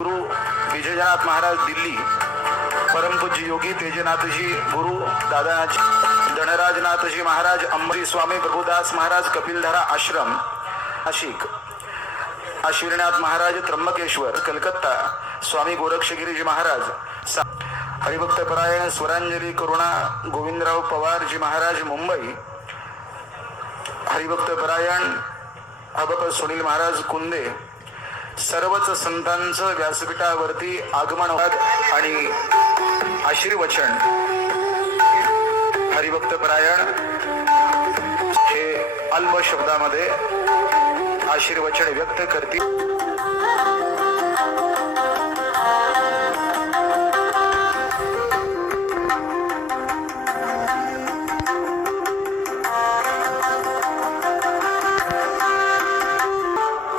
गुरु विजयनाथ महाराज दिल्ली, परमपूज्य योगी तेजनाथ जी गुरु दादाजी धनराजनाथ जी महाराज अंबरी स्वामी प्रभुदास महाराज कपिलधारा आश्रम नाशिक, आशीर्नाथ महाराज त्र्यंबकेश्वर कलकत्ता, स्वामी गोरक्षगिरी जी महाराज हरिभक्त परायण स्वरांजली करुणा गोविंदराव पवार जी महाराज मुंबई, हरिभक्त परायण अबप सुनील महाराज कुंदे, सर्वच संतांचं व्यासपीठावरती आगमन आणि आशीर्वचन हरिभक्त परायण हे अल्प शब्दामध्ये आशीर्वचन व्यक्त करतील।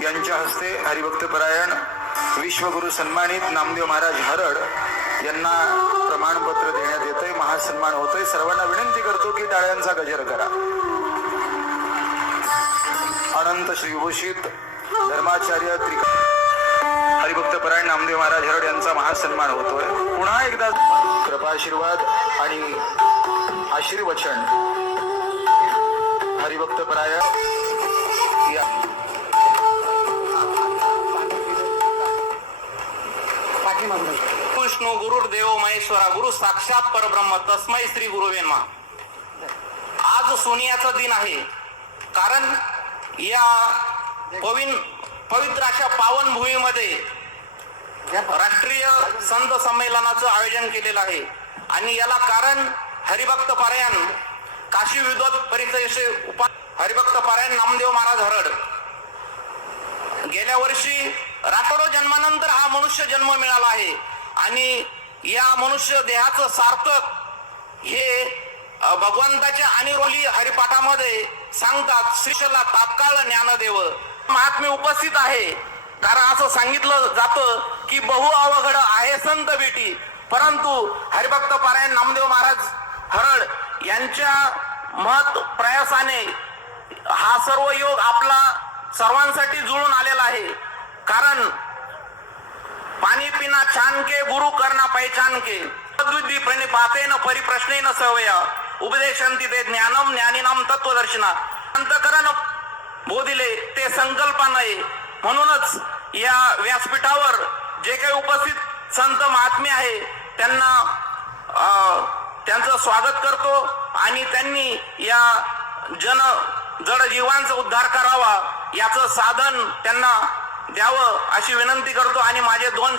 यांच्या हस्ते हरिभक्त परायण विश्वगुरु सन्मानित नामदेव महाराज हरड यांना प्रमाणपत्र देण्यात येतंय, महासन्मान होतोय। सर्वांना विनंती करतो की टाळ्यांचा गजर करा। अनंत श्रीभूषित धर्माचार्य हरिभक्त परायण नामदेव महाराज हरड यांचा महासन्मान होतोय। पुन्हा एकदा कृपाशीर्वाद आणि आशीर्वचन हरिभक्त परायण विष्णु गुरुर्देव महेश्वरा गुरु साक्षात परब्रह्म तस्मै श्री गुरुवे नमः। आज सोनियाचा दिन आहे, कारण या पवित्र अशा पावन भूमीमध्ये राष्ट्रीय संत संमेलनाचं आयोजन केलेलं आहे आणि याला कारण हरिभक्त पारायण काशी विद्वत परिषदेचे हरिभक्त पारायण नामदेव महाराज हरड। गेल्या वर्षी रातोडो जन्मानंतर हा मनुष्य जन्म मिळाला आहे आणि या मनुष्य देहाचं सार्थक हे भगवंताच्या अनिरोली हरिपाठामध्ये सांगतात। श्रीशला तात्काळ ज्ञानदेव महात्म्य उपस्थित आहे, कारण असं सांगितलं जातं की बहु अवघड आहे संत भेटी, परंतु हरिभक्त पारायण नामदेव महाराज हरड यांच्या महत् प्रयासाने हा सर्व योग आपला सर्वांसाठी जुळून आलेला आहे। कारण पाणी पिना छान के गुरु करना पहचान के तद्विधि प्रणिपातेन परिप्रश्नेन सवया उपदेशंती ते ज्ञानम ज्ञानिनाम तत्वदर्शना अंतकरण बोधिले ते संकल्प नाही। म्हणूनच या व्यासपीठावर जे काही उपस्थित संत महात्मे आहे त्यांना त्यांचं स्वागत करतो आणि त्यांनी या जड जीवांचा उद्धार करावा याचं साधन त्यांना द्यावं अशी विनंती करतो आणि माझे दोन